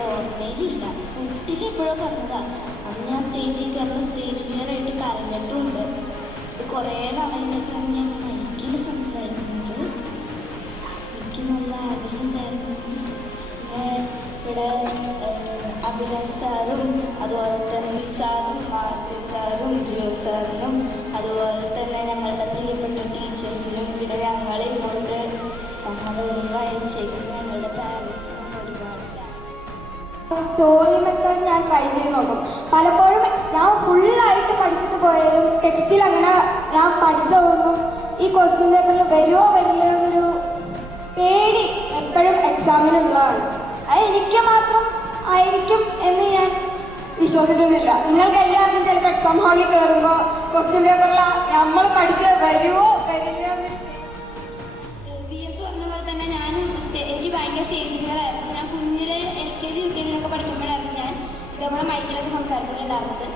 ഓർമ്മയിലില്ല. കുട്ടിയിൽ എപ്പോഴും പറഞ്ഞതാ. അന്ന് ഞാൻ സ്റ്റേജിൽ കയറുമ്പോൾ സ്റ്റേജ് ഫിയർ ആയിട്ട് കരഞ്ഞിട്ടുണ്ട്. ഇത് കുറേ നാളായിട്ടാണ് ഞാൻ മൈക്കിൽ സംസാരിക്കുന്നത്. എനിക്ക് നല്ല ആഗ്രഹം ഉണ്ടായിരുന്നു. ഇവിടെ അഭിലാഷ് സാറും അതുപോലെ തന്നെ സാറും മാത്യു സാറും ജിയോ സാറിനും അതുപോലെ തന്നെ ഞങ്ങളുടെ പ്രിയപ്പെട്ട ടീച്ചേഴ്സിനും പിന്നെ ഞങ്ങളെ ഇങ്ങോട്ട് സമ്മതമായി ചെയ്ത് ഞങ്ങളുടെ പാരൻസിനും ഒരുപാട് താങ്ക്സ്. സ്റ്റോറി മെത്തേഡ് ഞാൻ ട്രൈ ചെയ്ത് നോക്കും. പലപ്പോഴും ഞാൻ ഫുള്ളായിട്ട് പഠിച്ചിട്ട് പോയാലും ടെക്സ്റ്റിൽ അങ്ങനെ ഞാൻ പഠിച്ചതൊന്നും ഈ ക്വസ്റ്റ്യൻ പേപ്പറിൽ വരുമോ വരില്ല എന്നൊരു പേടി എപ്പോഴും എക്സാമിനുള്ളതാണ്. അത് എനിക്ക് മാത്രം ആയിരിക്കും എന്ന് ഞാൻ വിശ്വസിക്കുന്നില്ല. നിങ്ങൾക്ക് എല്ലാവർക്കും ചിലപ്പോൾ എക്സാം ഹാളിൽ കയറുമ്പോൾ ക്വസ്റ്റ്യൻ പേപ്പറിൽ നമ്മൾ പഠിച്ചത് വരുമോ വരില്ല. VS പറഞ്ഞ പോലെ തന്നെ ഞാനും എനിക്ക് ഭയങ്കര സ്റ്റേജ് ഫിയറായിരുന്നു. ഞാൻ കുഞ്ഞിലെ LKG UKG പഠിക്കുമ്പോഴായിരുന്നു ഞാൻ ഇതേപോലെ മൈക്കിലൊക്കെ സംസാരിച്ചിട്ടുണ്ടായിരുന്നത്.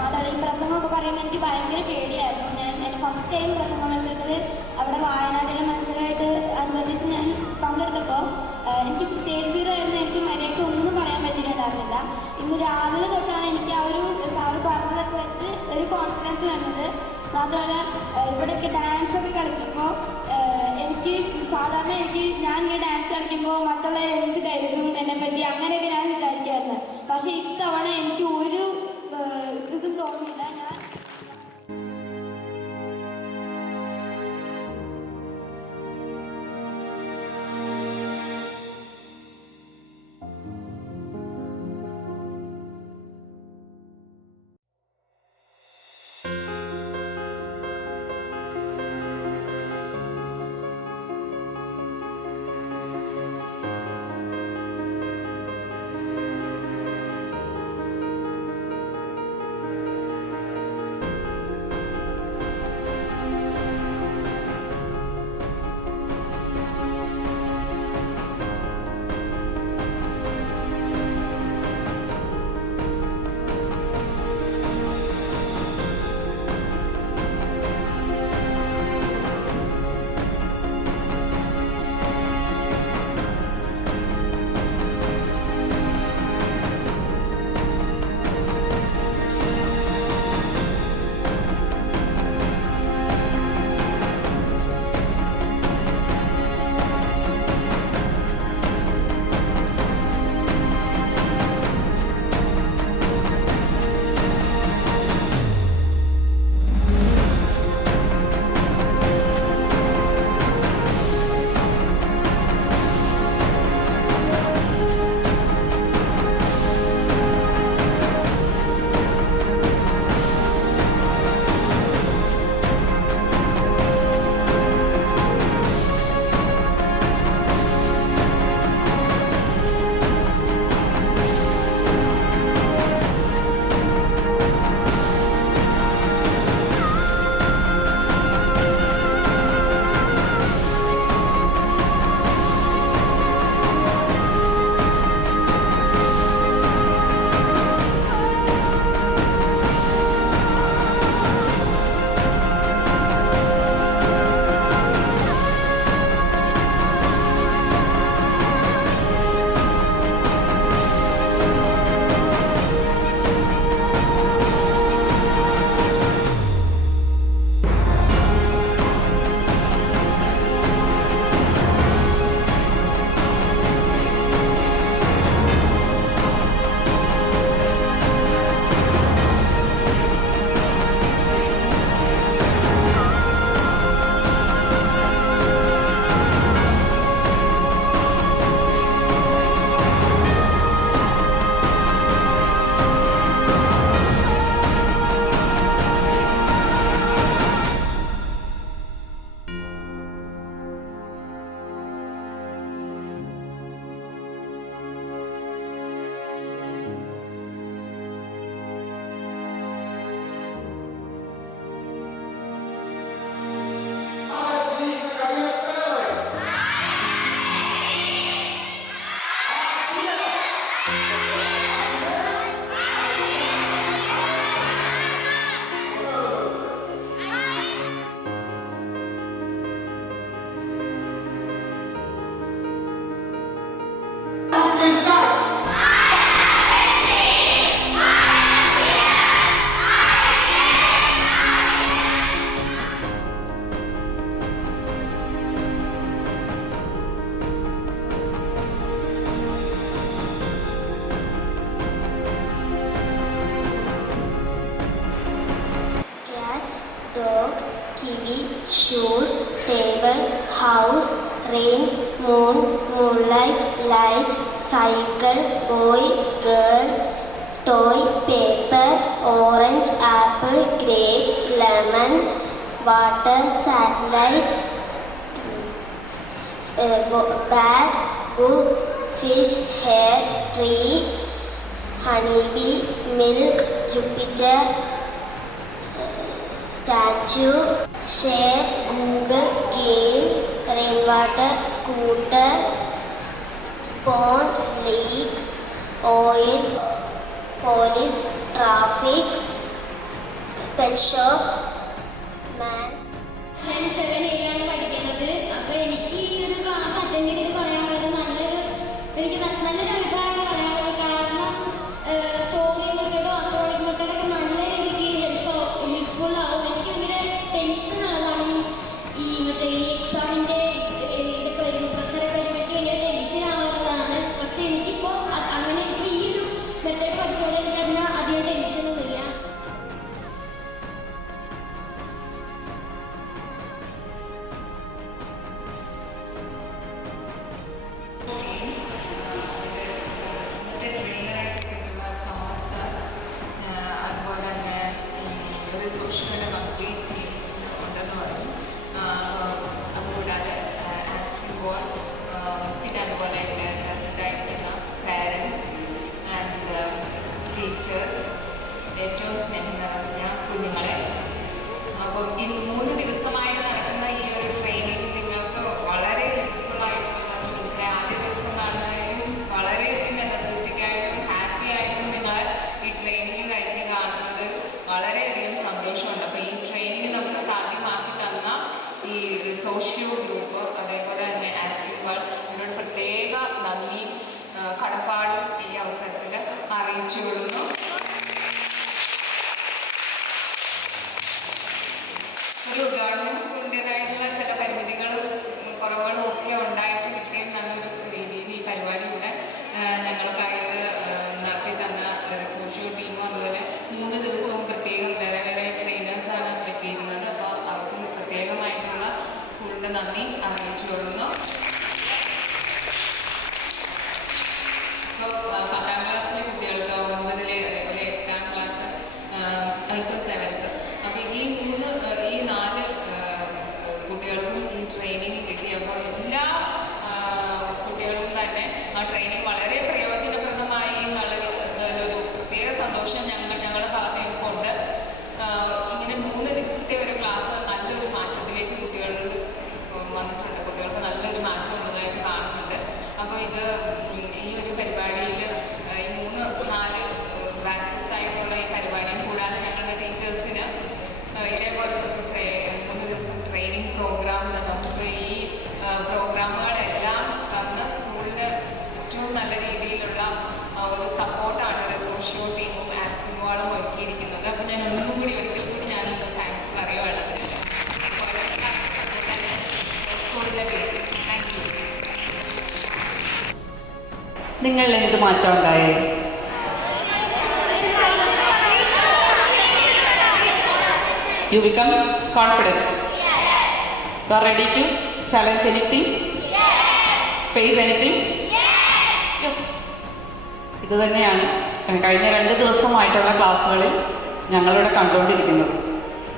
മാത്രമല്ല ഈ പ്രസംഗമൊക്കെ പറയുമ്പോൾ എനിക്ക് ഭയങ്കര പേടിയായിരുന്നു. ഞാൻ എൻ്റെ ഫസ്റ്റ് ടൈം പ്രസംഗ മത്സരത്തിൽ അവിടെ വായനാട്ടിലെ മത്സരമായിട്ട് അനുബന്ധിച്ച് ഞാൻ പങ്കെടുത്തപ്പോൾ എനിക്ക് സ്റ്റേജ് ഫിയർ ആയിരുന്നു. എനിക്ക് മര്യാദയ്ക്ക് ഒന്നും പറയാൻ പറ്റിയിട്ടുണ്ടായിരുന്നില്ല. ഇന്ന് രാവിലെ തൊട്ടാണ് എനിക്ക് ആ ഒരു സാറ് പറഞ്ഞതൊക്കെ വെച്ച് ഒരു കോൺഫിഡൻസ് വന്നത്. മാത്രമല്ല ഇവിടെയൊക്കെ ഡാൻസൊക്കെ കളിച്ചപ്പോൾ എനിക്ക് സാധാരണ ഞാൻ ഇങ്ങനെ ഡാൻസ് കളിക്കുമ്പോൾ മറ്റുള്ളവർ എന്ത് കരുതും എന്നെ പറ്റി അങ്ങനെയൊക്കെ ഞാൻ വിചാരിക്കുമായിരുന്നു. പക്ഷേ ഇത്തവണ എനിക്ക് ഒരു ഇതും തോന്നിയില്ല. TV, shoes, table, house, rain, moon, moonlight, light, cycle, boy, girl, toy, paper, orange, apple, grapes, lemon, water, satellite, bag, book, fish, hair, tree, honeybee, milk, Jupiter, statue, share, Google, game, rainwater, scooter, pond, lake, oil, police, traffic, pet shop, man. ഞാൻ 7A പഠിക്കുന്നത്. അപ്പോൾ എനിക്ക് ഈ ഒരു class attend ചെയ്തിട്ട് പറയാനുള്ളത് എനിക്ക് നല്ലൊരു അഭിപ്രായം പറയാനുള്ളത്. കാരണം സ്റ്റോറി മെത്തേഡോ അക്കോഡിക് മെത്തേഡൊക്കെ നല്ല രീതിക്ക് ഹെൽപ്ഫുൾ ആവും. എനിക്ക് ഭയങ്കര ടെൻഷൻ ഉള്ളതാണ് ഈ മറ്റേ ഈ എക്സാമിൻ്റെ ഇതൊക്കെ വരുമ്പോൾ പ്രഷറൊക്കെ വരുമ്പോൾ എനിക്ക് ഭയങ്കര ടെൻഷൻ ആവുന്നതാണ്. പക്ഷേ എനിക്കിപ്പോൾ അങ്ങനെ ഇപ്പോൾ ഈ ഒരു മെത്തേഡ് പഠിച്ചതുകൊണ്ട് എനിക്ക് അതിന് അധികം ടെൻഷനൊന്നുമില്ല. അതുപോലെ തന്നെ ഒരു സോഷ്യൽ കംപ്ലീറ്റ് ടീം ഉണ്ടെന്ന് പറഞ്ഞു. അതുകൂടാതെ ആസ്കിംഗ് ബോൾ, പിന്നെ അതുപോലെ പ്രസൻ്റായിരിക്കുന്ന പാരൻസ് ആൻഡ് ടീച്ചേഴ്സ്, ഏറ്റവും സ്നേഹം നിറഞ്ഞ കുഞ്ഞുങ്ങളെ. അപ്പം ഈ 3 ദിവസമായിട്ട് നടക്കുന്ന ഈ ഒരു ട്രെയിനിങ് നിങ്ങൾക്ക് വളരെ യൂസ്ഫുൾ ആയിട്ടുള്ള മനസ്സിലായി. ആദ്യ ദിവസം കാണുന്നതിനും വളരെയധികം എനർജറ്റിക് ആയിട്ടും ഹാപ്പി ആയിട്ടും നിങ്ങൾ ഈ ട്രെയിനിങ് കഴിഞ്ഞ് കാണുന്നത് വളരെയധികം സന്തോഷമുണ്ട്. അപ്പോൾ ഈ ട്രെയിനിങ് നമുക്ക് സാധ്യമാക്കി തന്ന ഈ സോഷ്യോ ഗ്രൂപ്പ്, അതേപോലെ തന്നെ ആസ്കിംഗ് ബോൾ, ഇതിനോട് പ്രത്യേക നന്ദി കടപ്പാടും ഈ അവസരത്തിൽ അറിയിച്ചു കൊള്ളുന്നു. ഒരു ഗവൺമെൻറ് സ്കൂളിൻ്റേതായിട്ടുള്ള ചില പരിമിതികളും കുറവുകളും ഒക്കെ ഉണ്ടായിട്ടും ഇത്രയും നല്ലൊരു രീതിയിൽ ഈ പരിപാടി ഇവിടെ ഞങ്ങൾക്കായിട്ട് നടത്തി തന്ന സോഷ്യോ ടീമും അതുപോലെ 3 ദിവസവും പ്രത്യേകം വേറെ വേറെ ട്രെയിനേഴ്സാണ് എത്തിയിരുന്നത്. അപ്പോൾ അവർക്ക് പ്രത്യേകമായിട്ടുള്ള സ്കൂളിൻ്റെ നന്ദി അറിയിച്ചു കൊള്ളുന്നു. ഇപ്പോൾ 10ാം ക്ലാസ്സിലെ കുട്ടികൾക്ക് 9ലെ അതേപോലെ 8ാം ക്ലാസ്, ഇപ്പോൾ 7th, അപ്പോൾ ഈ 4 കുട്ടികൾക്കും ഈ ട്രെയിനിങ് കിട്ടി. അപ്പോൾ എല്ലാ കുട്ടികൾക്കും തന്നെ ആ ട്രെയിനിങ് വളരെ പ്രയോജനപ്രദമായി എന്നുള്ളൊരു പ്രത്യേക സന്തോഷം ഞങ്ങളുടെ ഭാഗത്ത് നിൽക്കുന്നുണ്ട്. ഇങ്ങനെ 3 ദിവസത്തെ ഒരു ക്ലാസ് നല്ലൊരു മാറ്റത്തിലേക്ക് കുട്ടികൾ വന്നിട്ടുണ്ട്. കുട്ടികൾക്ക് നല്ലൊരു മാറ്റം ഉള്ളതായിട്ട് കാണുന്നുണ്ട്. അപ്പോൾ ഈ ഒരു പരിപാടിയിൽ ഈ 3-4 ബാച്ചസ് ആയിട്ടുള്ള ഈ പരിപാടിയും കൂടാതെ ഞങ്ങളുടെ ടീച്ചേഴ്സിന് ഇതേപോലത്തെ 3 ദിവസം ട്രെയിനിങ് പ്രോഗ്രാം നമുക്ക് ഈ പ്രോഗ്രാമുകളെല്ലാം തന്ന സ്കൂളിന് ഏറ്റവും നല്ല രീതിയിലുള്ള ഒരു സപ്പോർട്ടാണ് സോഷ്യോ ടീമും ആസ്കിംഗ് ബോളും ഒരുക്കിയിരിക്കുന്നത്. അപ്പോൾ ഞാൻ ഒരിക്കൽ കൂടി ഞാനൊന്ന് താങ്ക്സ് പറയുവാണ് സ്കൂളിൻ്റെ പേര്. Thank you. നിങ്ങളിൽ എന്ത് മാറ്റം ഉണ്ടായേ? You become confident. You are ready to challenge anything? Face anything? Yes. ഇത് തന്നെയാണ് കഴിഞ്ഞ 2 ദിവസമായിട്ടുള്ള ക്ലാസ്സുകളിൽ ഞങ്ങളിവിടെ കണ്ടുകൊണ്ടിരിക്കുന്നത്.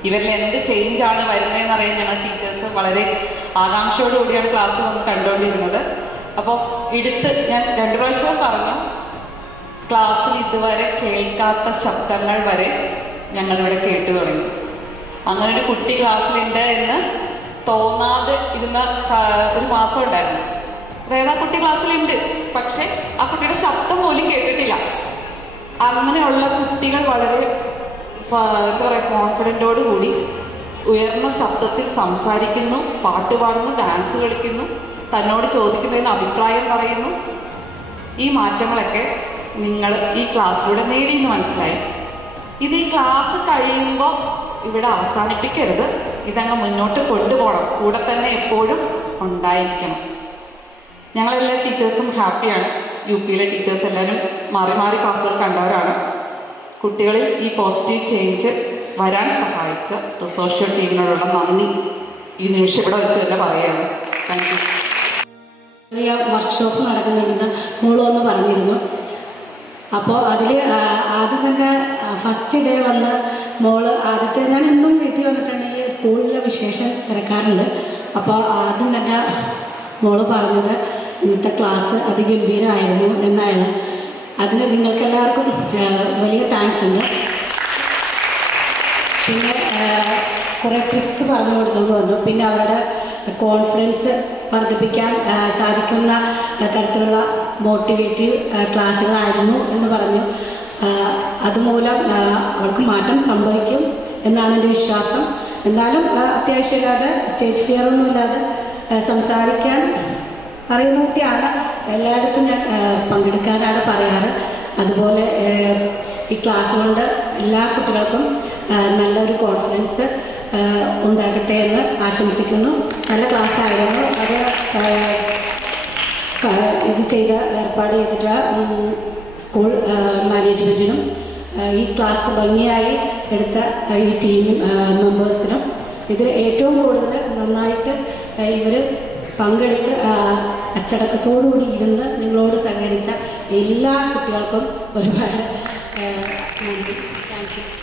ഇവരിൽ എന്ത് ചേഞ്ചാണ് വരുന്നതെന്ന് അറിയാൻ ഞങ്ങൾ ടീച്ചേഴ്സ് വളരെ ആകാംക്ഷയോടുകൂടിയാണ് ക്ലാസ് വന്ന് കണ്ടുകൊണ്ടിരുന്നത്. അപ്പോൾ ഞാൻ 2 പ്രാവശ്യം പറഞ്ഞു, ക്ലാസ്സിൽ ഇതുവരെ കേൾക്കാത്ത ശബ്ദങ്ങൾ വരെ ഞങ്ങളിവിടെ കേട്ടു തുടങ്ങി. അങ്ങനെ ഒരു കുട്ടി ക്ലാസ്സിലുണ്ട് എന്ന് തോന്നാതെ ഇരുന്ന ഒരു മാസം ഉണ്ടായിരുന്നു. അതായത് ആ കുട്ടി ക്ലാസ്സിലുണ്ട്, പക്ഷെ ആ കുട്ടിയുടെ ശബ്ദം പോലും കേട്ടിട്ടില്ല. അങ്ങനെയുള്ള കുട്ടികൾ വളരെ എന്താ പറയുക കോൺഫിഡൻറ്റോട് കൂടി ഉയർന്ന ശബ്ദത്തിൽ സംസാരിക്കുന്നു, പാട്ട് പാടുന്നു, ഡാൻസ് കളിക്കുന്നു, തന്നോട് ചോദിക്കുന്നതിന് അഭിപ്രായം പറയുന്നു. ഈ മാറ്റങ്ങളൊക്കെ നിങ്ങൾ ഈ ക്ലാസ്സിലൂടെ നേടിയെന്ന് മനസ്സിലായി. ഇത് ഈ ക്ലാസ് കഴിയുമ്പോൾ ഇവിടെ അവസാനിപ്പിക്കരുത്, ഇതങ്ങ് മുന്നോട്ട് കൊണ്ടുപോകണം, കൂടെ തന്നെ എപ്പോഴും ഉണ്ടായിരിക്കണം. ഞങ്ങളെല്ലാ ടീച്ചേഴ്സും ഹാപ്പിയാണ്. UPയിലെ ടീച്ചേഴ്സ് എല്ലാവരും മാറി മാറി ക്ലാസ്സുകൾ കണ്ടവരാണ്. കുട്ടികളിൽ ഈ പോസിറ്റീവ് ചേഞ്ച് വരാൻ സഹായിച്ച റിസോഷ്യൽ ടീമിനോടുള്ള നന്ദി ഈ നിമിഷം ഇവിടെ വെച്ച് തന്നെ പറയുകയാണ്. Thank you. ചെറിയ വർക്ക്ഷോപ്പ് നടക്കുന്നുണ്ടെന്ന് മോളൊന്ന് പറഞ്ഞിരുന്നു. അപ്പോൾ അതിൽ ആദ്യം തന്നെ ഫസ്റ്റ് ഡേ വന്ന് മോള് ആദ്യത്തെ, ഞാൻ എന്നും വീട്ടിൽ വന്നിട്ടുണ്ടെങ്കിൽ സ്കൂളിലെ വിശേഷം തിരക്കാറുണ്ട്. അപ്പോൾ ആദ്യം തന്നെ മോള് പറഞ്ഞത് ഇന്നത്തെ ക്ലാസ് അതിഗംഭീരമായിരുന്നു എന്നാണ്. അതിന് നിങ്ങൾക്കെല്ലാവർക്കും വലിയ താങ്ക്സ് ഉണ്ട്. പിന്നെ കുറേ ട്രിക്സ് പറഞ്ഞു കൊടുത്തെന്ന് പറഞ്ഞു. പിന്നെ അവരുടെ കോൺഫിഡൻസ് വർദ്ധിപ്പിക്കാൻ സാധിക്കുന്ന തരത്തിലുള്ള മോട്ടിവേറ്റീവ് ക്ലാസ്സുകളായിരുന്നു എന്ന് പറഞ്ഞു. അതുമൂലം അവൾക്ക് മാറ്റം സംഭവിക്കും എന്നാണ് എൻ്റെ വിശ്വാസം. എന്നാലും അത്യാവശ്യമില്ലാതെ സ്റ്റേജ് ഫിയറൊന്നുമില്ലാതെ സംസാരിക്കാൻ പറയുന്ന കുട്ടിയാണ്. എല്ലായിടത്തും ഞാൻ പങ്കെടുക്കാനാണ് പറയാറ്. അതുപോലെ ഈ ക്ലാസ് കൊണ്ട് എല്ലാ കുട്ടികൾക്കും നല്ലൊരു കോൺഫിഡൻസ് ഉണ്ടാകട്ടെ എന്ന് ആശംസിക്കുന്നു. നല്ല ക്ലാസ് ആയിരുന്നു. അത് ഇത് ഏർപ്പാട് ചെയ്തിട്ട് സ്കൂൾ മാനേജ്മെൻറ്റിനും ഈ ക്ലാസ് ഭംഗിയായി എടുത്ത ഈ ടീം മെമ്പേഴ്സിനും ഇതിൽ ഏറ്റവും കൂടുതൽ നന്നായിട്ട് ഇവർ പങ്കെടുത്ത് അച്ചടക്കത്തോടുകൂടി ഇരുന്ന് നിങ്ങളോട് സഹകരിച്ച എല്ലാ കുട്ടികൾക്കും ഒരുപാട് നന്ദി. Thank you.